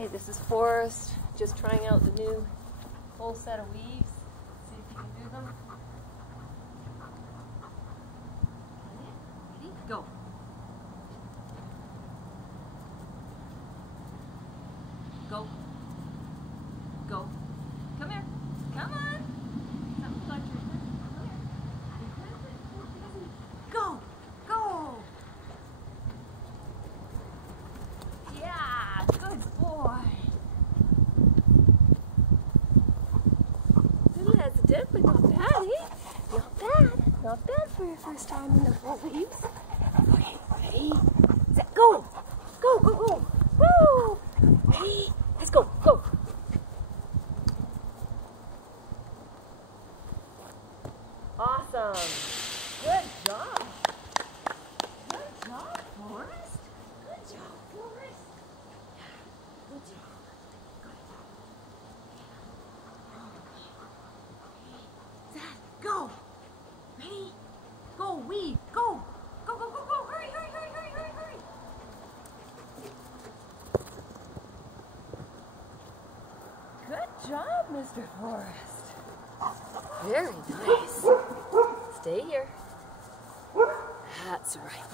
Okay, this is Forrest, just trying out the new full set of weaves. See if you can do them. Ready? Go. Go. Go. Come here. Come on. Something got your head. Come here. Go. Go. Yeah, good boy. That's definitely not bad, eh? Not bad. Not bad for your first time in the full leaves. Okay, ready? Set, go. Go, go, go. Woo! Ready? Let's go, go. Awesome. Good job. Good job, Forrest. Good job, Forrest. Yeah, good job. Good. Zach, go. Ready? Go, weave. Go. Go, go, go, go. Hurry, hurry, hurry, hurry, hurry, hurry. Good job, Mr. Forrest. Very nice. Stay here. That's right.